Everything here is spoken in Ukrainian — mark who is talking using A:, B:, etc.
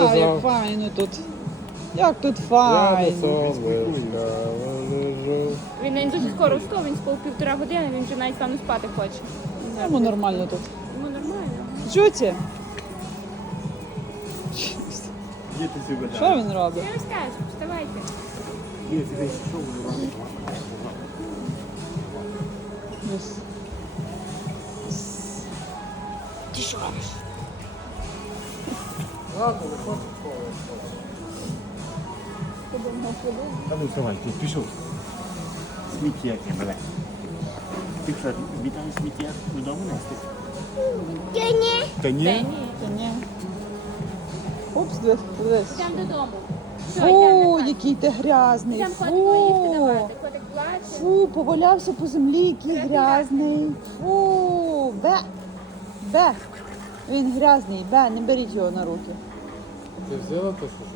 A: А, як файно тут. Як тут файно.
B: Він не дуже скоро встав, він спав 1,5 години, він вже навіть стану спати хоче.
A: Йому нормально тут.
B: Ну нормально.
A: Чуті?
C: Діти себе
A: Що він робить?
B: Я розкажу, вставайте.
A: Ти що робиш?
C: Та ну вставай, ти пішов. Сміття, блядь. Ти що, вітаєш сміття додому нести? Та ні.
B: Та ні.
A: Та ні. Упс, дивись.
B: Йдемо додому.
A: Фу, який ти грязний.
B: Йдемо котику їсти
A: Фу.
B: давати. Котик плаче.
A: Фу, повалявся по землі, який грязний. Фу, бе. Бе. Він грязний, бе, не беріть його на руки.
D: Ти взяла то, що